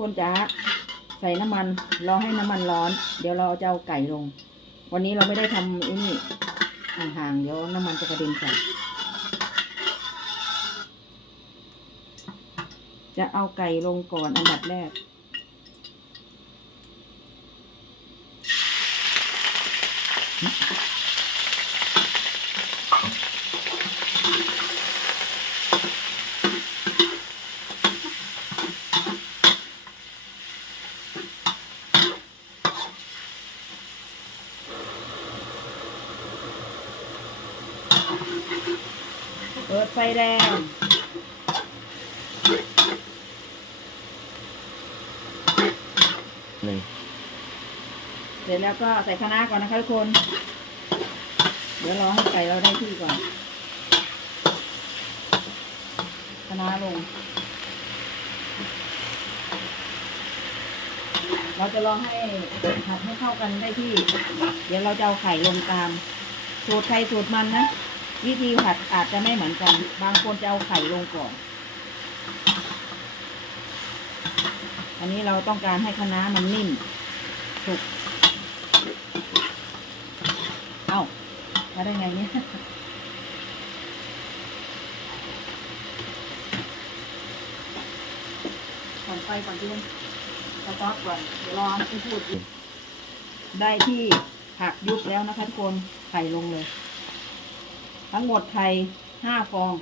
คนจ๋าใส่น้ำมันรอให้น้ำมันร้อน เดี๋ยวเราจะเอาไก่ลง วันนี้เราไม่ได้ทำอ้นี่ห่างๆเดี๋ยวน้ำมันจะกระเด็นใส่จะเอาไก่ลงก่อนอันดับแรก เปิดไฟแรงหนึ่งเสร็จแล้วก็ใส่คะน้าก่อนนะคะทุกคน เดี๋ยวรอให้ไก่เราได้ที่ก่อนคะน้าลง เราจะรอให้ผัดให้เข้ากันได้ที่ เดี๋ยวเราจะเอาไข่ลงตาม สูตรใครสูตรมันนะ วิธีผัดอาจจะไม่เหมือนกัน บางคนจะเอาไข่ลงก่อน อันนี้เราต้องการให้คะน้ามันนิ่มสุก เอ้ามาได้ไงเนี่ยก่อนไปก่อนที่มันสต๊อปก่อนเดี๋ยวรอที่พูดอีกได้ที่ผักยุบแล้วนะคะทุกคน ไข่ลงเลย ทั้งหมดไข่ห้าฟอง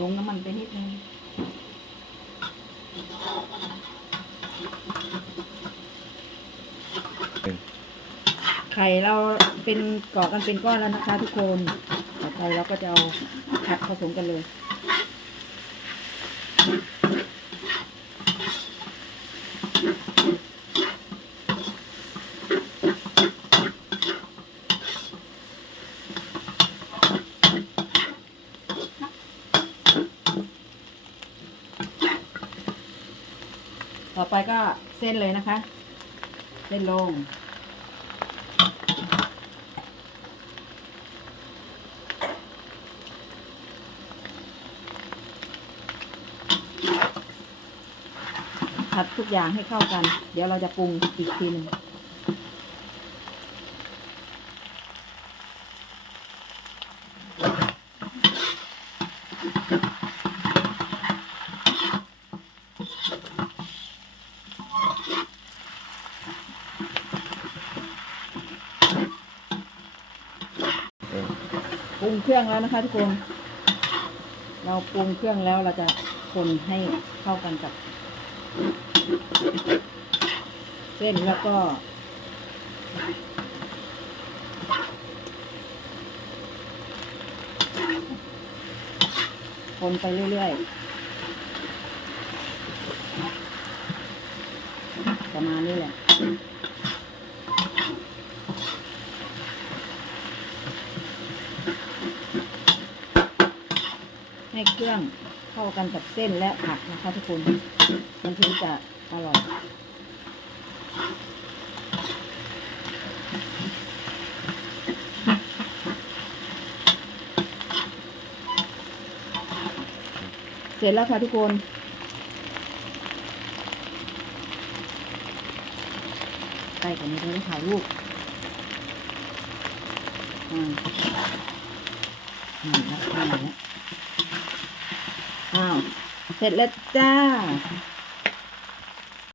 ลงน้ำมันไปนิดนึงหนึ่ง ไข่เราเป็นเกาะกันเป็นก้อนแล้วนะคะ ทุกคนต่อไปเราก็จะเอาผัดผสมกันเลย ต่อไปก็เส้นเลยนะคะ เส้นลง ผัดทุกอย่างให้เข้ากัน เดี๋ยวเราจะปรุงอีกทีหนึ่ง รุงเครื่องแล้วนะคะทุกคน เราปรุงเครื่องแล้วเราจะคนให้เข้ากันกับ เส้นแล้วก็ คนไปเรื่อยๆ ประมาณนี้แหละ ให้เครื่องเข้ากันกับเส้นและผักนะคะทุกคน มันถึงจะอร่อยเสร็จแล้วค่ะทุกคน ใกล้กว่านี้เลยถ่ายรูปอ่า ข้าวเสร็จแล้วจ้า